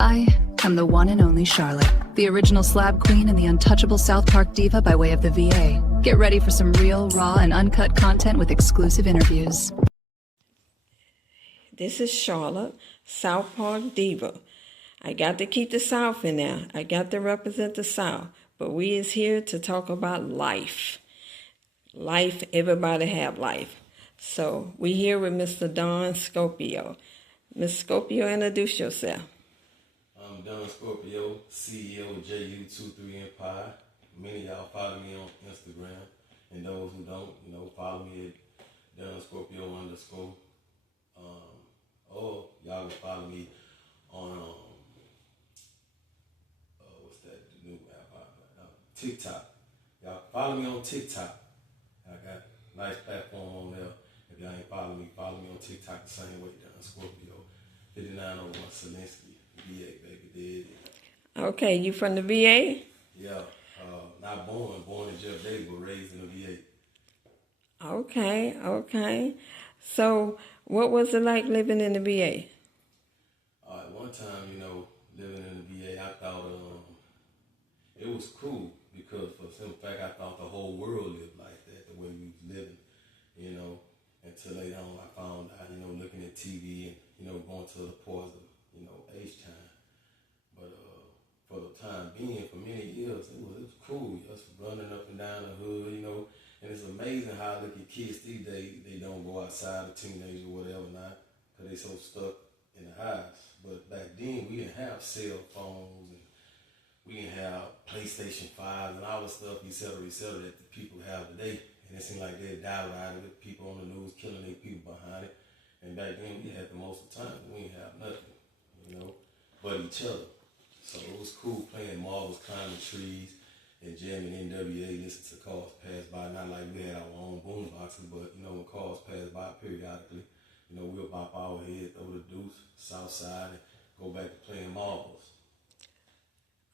I am the one and only Charlotte, the original slab queen and the untouchable South Park diva by way of the VA. Get ready for some real, raw, and uncut content with exclusive interviews. This is Charlotte, South Park diva. I got to keep the South in there. I got to represent the South. But we is here to talk about life. Life, everybody have life. So we here with Mr. Donn Scorpio. Ms. Scorpio, introduce yourself. I'm Donn Scorpio, CEO of JU23 Empire. Many of y'all follow me on Instagram, and those who don't, follow me at Donn Scorpio _ or y'all can follow me on what's that the new app? TikTok. Y'all follow me on TikTok. I got a nice platform on there. If y'all ain't follow me on TikTok the same way. Donn Scorpio, 5901 Selinsky, VA, baby, dead. Okay, you from the VA? Yeah, not born in Jeff Davis, but raised in the VA. Okay. So what was it like living in the VA? At one time, living in the VA, I thought it was cool because for some fact I thought the whole world lived like that, the way we was living, until later on I found out, looking at TV and, going to the parts of, H-time. But for the time being, for many years, it was cool, just running up and down the hood, and it's amazing how I look at kids these days, they don't go outside, a teenager or whatever now, because they so stuck in the house. But back then, we didn't have cell phones, and we didn't have PlayStation 5 and all the stuff, et cetera, that the people have today. And it seemed like they died out of it, people on the news killing their people behind it. And back then, we had the most of the time, we didn't have nothing, but each other. So it was cool playing marbles, climbing trees, and jamming NWA, listening to cars pass by. Not like we had our own boom boxes, but when cars pass by periodically, we'll bop our head, throw the deuce, south side, and go back to playing marbles.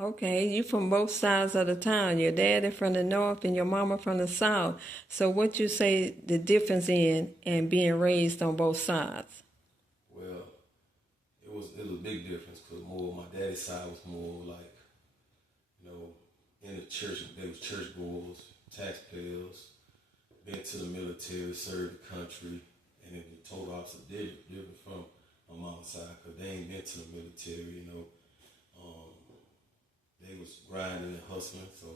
Okay, you from both sides of the town. Your daddy from the north and your mama from the south. So what you say the difference in and being raised on both sides? Well, it was a big difference because my daddy's side was more like, in the church, they was churchgoers, taxpayers, been to the military, served the country, and it was total opposite different from my mom's side because they ain't been to the military, They was grinding and hustling, so,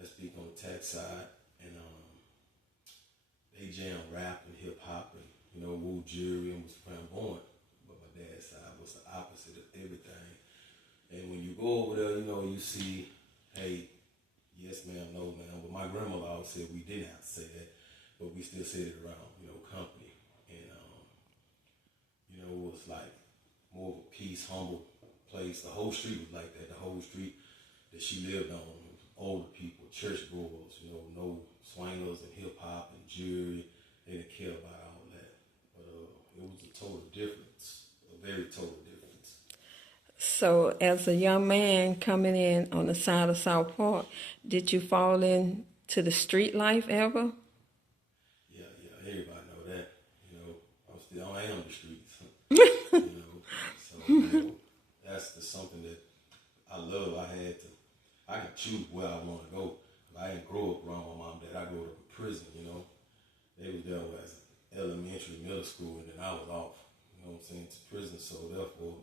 I speak on the tax side, and they jammed rap and hip-hop and, woo jury and was flamboyant, but my dad's side was the opposite of everything. And when you go over there, you see, hey, yes ma'am, no ma'am. But my grandmother always said we didn't have to say that, but we still said it around, company. And, it was like more of a peace, humble place. The whole street was like that. The whole street that she lived on, older people, church goers, no swingers and hip hop and jewelry. They didn't care about all that. But it was a total difference, a very total difference. So as a young man coming in on the side of South Park, did you fall into the street life ever? Yeah, everybody know that. I am the streets. So that's just something that I love. I could choose where I want to go. I didn't grow up around my mom and dad. I grew up in prison, They was there as elementary, middle school, and then I was off, to prison. So therefore,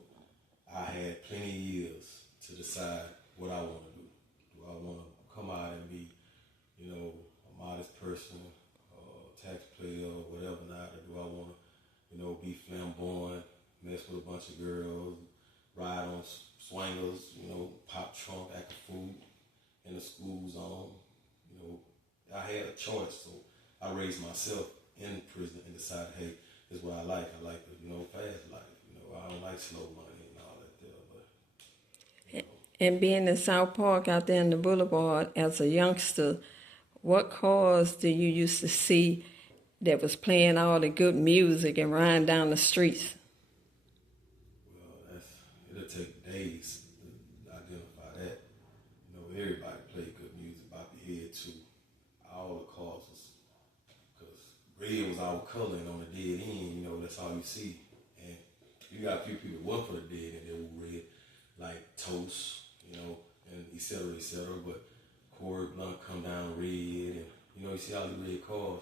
I had plenty of years to decide what I want to do. Do I want to come out and be, a modest person, taxpayer, or whatever not? Or do I want to, be flamboyant, mess with a bunch of girls, ride on swingers, pop trunk, act a fool in the school zone? I had a choice, so I raised myself in prison and decided, hey, this is what I like. I like the, fast life. I don't like slow money and all that there, but. And being in South Park out there in the boulevard as a youngster, what cars do you used to see that was playing all the good music and riding down the streets? Well, it'll take days to identify that. Everybody played good music about the head too. All the cars was, because red was our color, and on the dead end, that's all you see. And you got a few people who work for the dead and they were red. toast, you know, and et cetera, et cetera. But Corey Blunt come down red, and you know, you see all the red cars.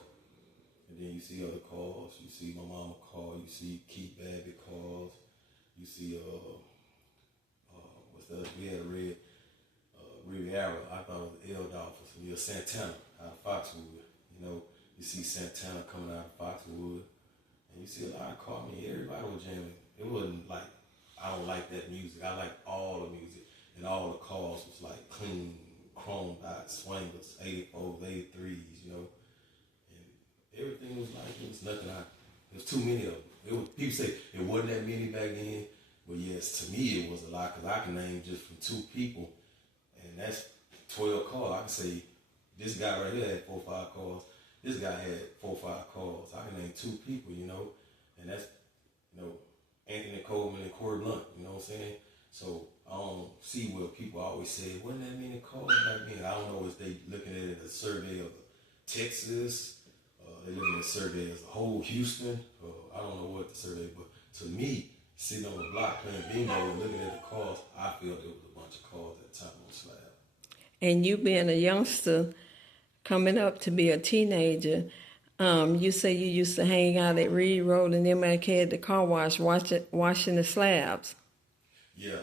And then you see other cars. You see my mama car. You see Keith Babbitt cars. You see what's that? We had a red Riviera. I thought it was L Dolphins. You know, Santana out of Foxwood. You know, you see Santana coming out of Foxwood, and you see a lot of cars. I mean, everybody was jamming. It wasn't like I don't like that music. I like all the music, and all the cars was like clean, chrome dot swingers, 84s, 83s. You know. Everything was like, it was nothing. There was too many of them. People say it wasn't that many back then, but yes, to me it was a lot because I can name just from 2 people, and that's 12 cars. I can say this guy right here had 4 or 5 cars. This guy had 4 or 5 cars. I can name 2 people, you know, and that's, you know, Anthony Coleman and Corey Blunt. You know what I'm saying? So I don't see where people always say wasn't that many cars back then. I don't know if they looking at it as a survey of Texas. They looking at the survey as the whole Houston. I don't know what the survey, but to me, sitting on the block playing bingo and looking at the cars, I feel there was a bunch of cars at the time on Slab. And you being a youngster, coming up to be a teenager, you say you used to hang out at Reed Road and then back had the car wash, washing the slabs. Yeah,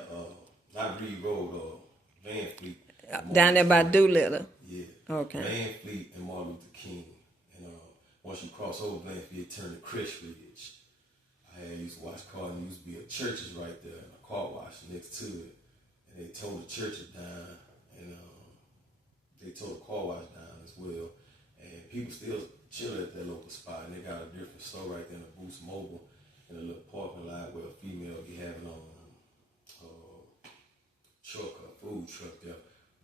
not Reed Road, Van Fleet. Down there by Doolittle. Yeah. Okay. Van Fleet and Martin Luther King. Once you cross over Blanford, turn to Crestridge. I used to watch cars, and there used to be a churches right there and a car wash next to it. And they tore the churches down, and they tore the car wash down as well. And people still chill at that local spot, and they got a different store right there in the Boost Mobile in a little parking lot where a female be having on food truck there.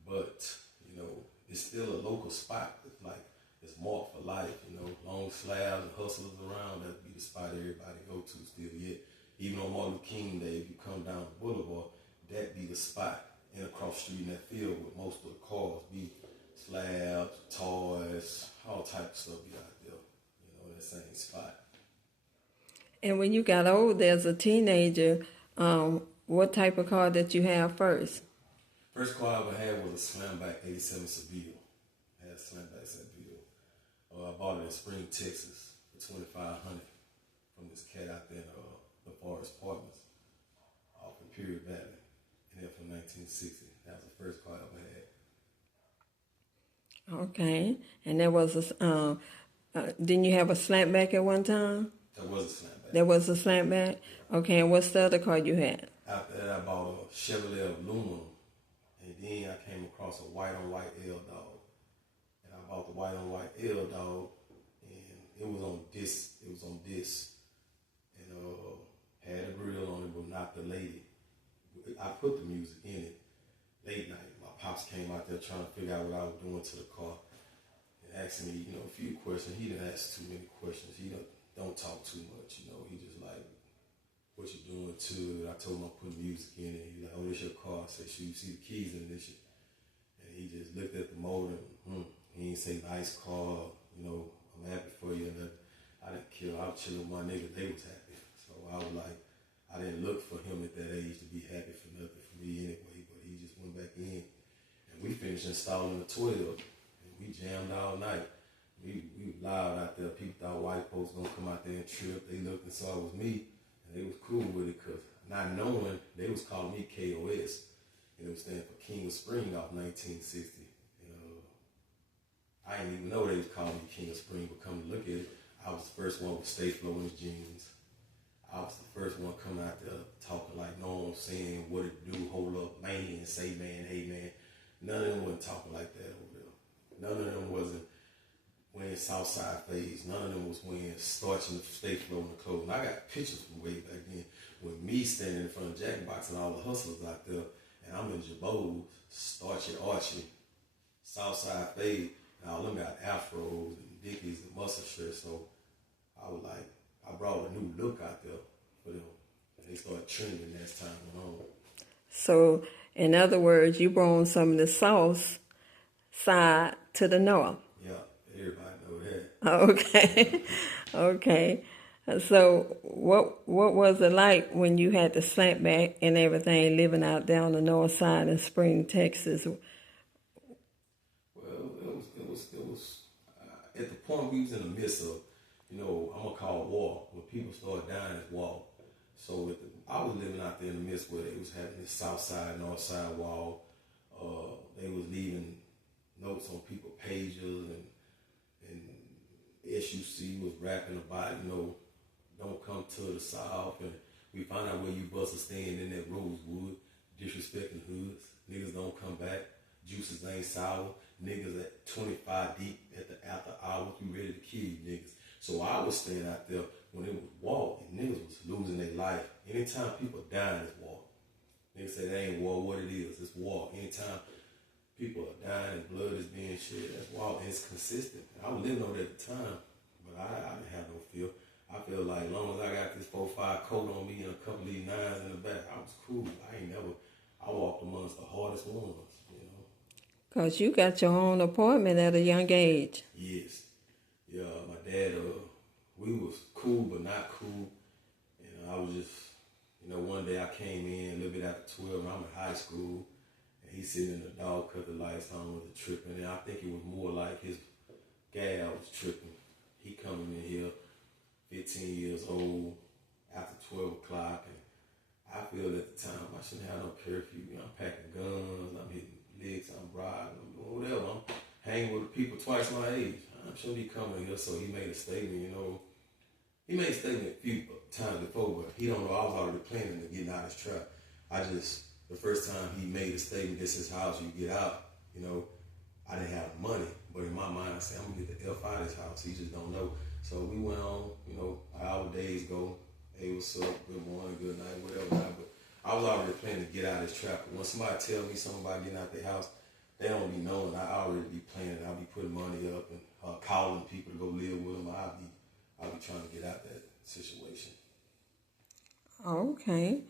But, you know, it's still a local spot. It's like, it's marked for life, you know, long slabs and hustlers around, that'd be the spot everybody go to still yet. Even on Martin Luther King Day, if you come down the boulevard, that'd be the spot and across the street in that field with most of the cars be slabs, toys, all type of stuff be out there, you know, in that same spot. And when you got older as a teenager, what type of car did you have first? First car I ever had was a Slamback 87 Seville. I had a Slamback Seville. I bought it in Spring, Texas for $2,500 from this cat out there in the Forest Apartments off in Period Valley. And then from 1960. That was the first car I ever had. Okay. And there was a, didn't you have a slantback at one time? That was a Slamback. There was a slantback? Okay, and what's the other car you had? After that, I bought a Chevrolet aluminum. And then I came across a white-on-white L-Dog. And I bought the white-on-white L-Dog, and it was on disc. And had a grill on it, but not the lady. I put the music in it. Late night, my pops came out there trying to figure out what I was doing to the car. And asking me, you know, a few questions. He didn't ask too many questions. He don't talk too much, you know. He just like, what you doing to it? I told him I put music in it. He's like, oh, this your car. I said, shoot, you see the keys in this shit. And he just looked at the motor and he didn't say nice car, you know, I'm happy for you. And I didn't kill. I was chilling with my niggas. They was happy. So I was like, I didn't look for him at that age to be happy for nothing for me anyway. But he just went back in. And we finished installing the 12. And we jammed all night. We loud out there. People thought white folks gonna come out there and trip. They looked and saw it was me. And they was cool with it because not knowing, they was calling me KOS. And it was standing for King of Spring off 1960. I didn't even know they was calling me King of Spring, but come to look at it, I was the first one with Stay Flow in his jeans. I was the first one coming out there talking like no one saying what it do, hold up, man, and say man, hey man. None of them wasn't talking like that over there. None of them wasn't wearing Southside fades. None of them was wearing starch and Stay Flow in the clothes. And I got pictures from way back then with me standing in front of Jack Box and all the hustlers out there, and I'm in Jabos, starchy Archie, Southside fade. And all them got afros and dickies and muscle shirts, so I was like, I brought a new look out there for them. And they started trending as time went on. So, in other words, you brought some of the South side to the North. Yeah, everybody know that. Okay. Okay. So what was it like when you had the slapback and everything, living out there on the north side in Spring, Texas? Well, it was at the point we was in the midst of, I'm gonna call it war. When people started dying, it's war. So I was living out there in the midst where they was having this south side, north side wall. They was leaving notes on people's pages, and SUC was rapping about, don't come to the south, and we found out where you bust are staying in that Rosewood, disrespecting hoods. Niggas don't come back. Juices ain't sour. Niggas at 25 deep at the after hours. We ready to kill you niggas. So I was staying out there when it was war and niggas was losing their life. Anytime people dying, it's war. Niggas say they ain't war. What it is, it's war. Anytime people are dying and blood is being shed, that's war. And it's consistent. I was living on it at the time, but I didn't have no fear. I feel like as long as I got this 4-5 coat on me and a couple of these nines in the back, I was cool. I walked amongst the hardest ones. Because you got your own apartment at a young age. Yes. Yeah, my dad, we was cool but not cool. And I was just, one day I came in a little bit after 12 and I'm in high school. And he sitting in the dog, cut the lights on with the tripping. And I think it was more like his gal was tripping. He coming in here 15 years old after 12 o'clock. And I feel at the time I shouldn't have no curfew. I'm packing guns, I'm hitting licks, I'm riding, I'm doing whatever. I'm hanging with people twice my age. I shouldn't be coming here. So he made a statement, He made a statement a few times before, but he don't know I was already planning to get out of his trap. The first time he made a statement, this is house, you get out, I didn't have money. But in my mind, I said, I'm going to get the F out of this house. He just don't know. So we went on, our days go. Hey, what's up? Good morning, good night, whatever. But I was already planning to get out of this trap. But when somebody tell me something about getting out their house, they don't be knowing. I already be planning. I'll be putting money up and calling people to go live with them. I'll be trying to get out that situation. Okay.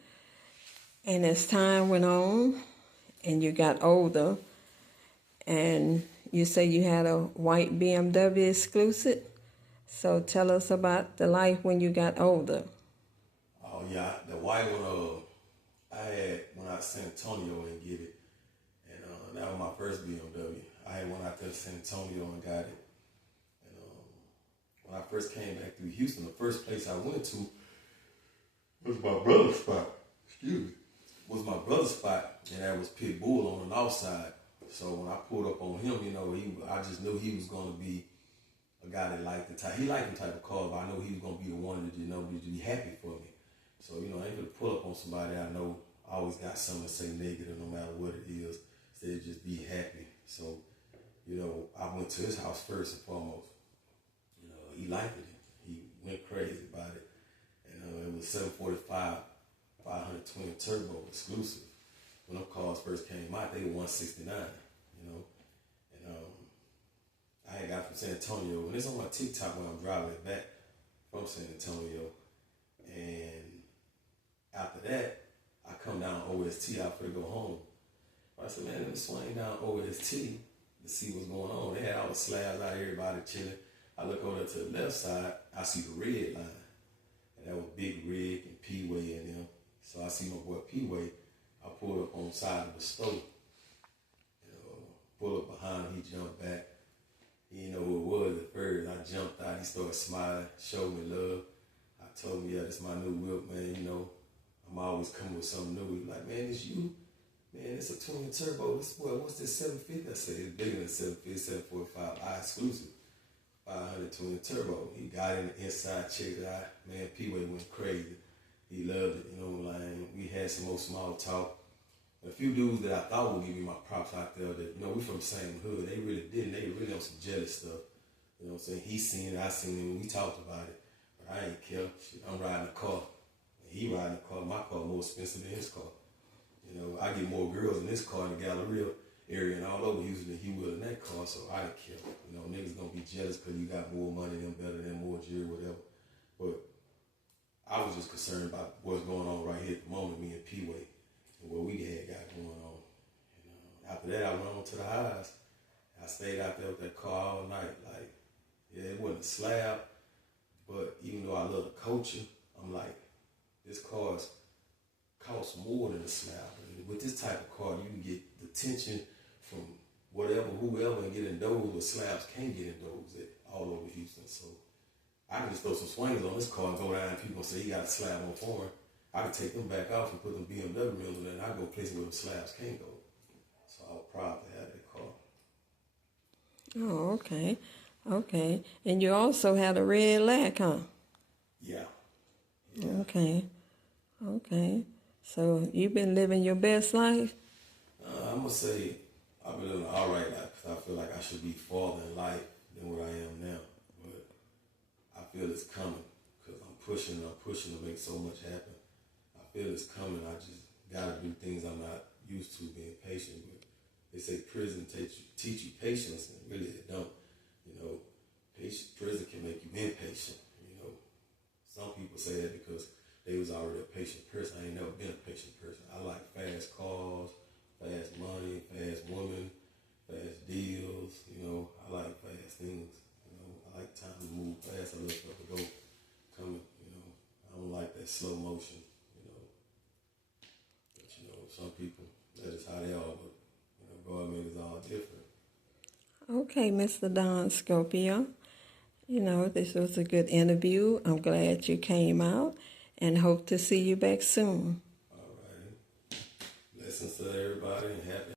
And as time went on and you got older and you say you had a white BMW exclusive, so tell us about the life when you got older. Oh, yeah. The white one I had when I was San Antonio and get it. And that was my first BMW. I had one out there to San Antonio and got it. And when I first came back through Houston, the first place I went to was my brother's spot. Was my brother's spot, and that was Pitbull on the north side. So when I pulled up on him, I just knew he was going to be a guy that liked the type. He liked the type of car, but I know he was going to be the one that, to be happy for me. So, I ain't going to pull up on somebody I know always got something to say negative no matter what it is. Instead, just be happy. So, I went to his house first and foremost. He liked it. He went crazy about it. And it was 745, 520 turbo exclusive. When them cars first came out, they were 169, And I had got from San Antonio, and it's on my TikTok when I'm driving it back from San Antonio. And after that, I come down OST out for to go home. I said, man, let me swing down OST to see what's going on. They had all the slabs out, everybody chilling. I look over to the left side, I see the red line. And that was Big Rig and P-Way and them. So I see my boy P-Way. I pulled up on the side of the stove. Pull up behind him, he jumped back. He didn't know who it was at first. I jumped out, he started smiling, showed me love. I told him, yeah, this is my new whip, man, I'm always coming with something new. He was like, man, it's you. Man, it's a twin turbo. This boy, what's this 750? I said, it's bigger than 750, 745, I exclusive. 520 turbo. He got in the inside, checked it out. Man, P-Way went crazy. He loved it, we had some more small talk. A few dudes that I thought would give me my props out there that, we from the same hood. They really didn't. They really on some jealous stuff. You know what I'm saying? He seen it, I seen it, and we talked about it. But I ain't care. Shit, I'm riding a car. And he riding a car. My car more expensive than his car. I get more girls in this car in the Galleria area and all over Houston than he will in that car, so I don't care. Niggas gonna be jealous because you got more money than better than more jewelry, whatever. But I was just concerned about what's going on right here at the moment, me and P-Way, and what we had got going on. After that, I went on to the highs. I stayed out there with that car all night. It wasn't a slab, But even though I love the coaching, I'm like, this car costs more than a slab. And with this type of car, you can get the tension from whatever, whoever, and get in those where slabs can't get in those all over Houston. So I can just throw some swingers on this car and go down, and people say he got a slab on foreign. I can take them back off and put them BMW rims in there, and I go places where the slabs can't go. So I was proud to have that car. Oh, okay. Okay. And you also had a red lac, huh? Yeah. Okay. Okay. So you've been living your best life? I'm going to say I've been living an all right life, because I feel like I should be farther in life than what I am now. But I feel it's coming, because I'm pushing to make so much happen. I feel it's coming. I just got to do things I'm not used to, being patient. But they say prison teach you patience, and really it don't. You know, prison can make you impatient. You know, some people say that because they was already a patient person. I ain't never been a patient person. I like fast cars, fast money, fast women, fast deals. You know, I like fast things. You know, I like time to move fast. I like stuff to go coming. You know, I don't like that slow motion. You know, but you know, some people, that is how they are. But you know, God made us all different. Okay, Mr. Donn Scopio. You know, this was a good interview. I'm glad you came out and hope to see you back soon. All right. Blessings to everybody and happy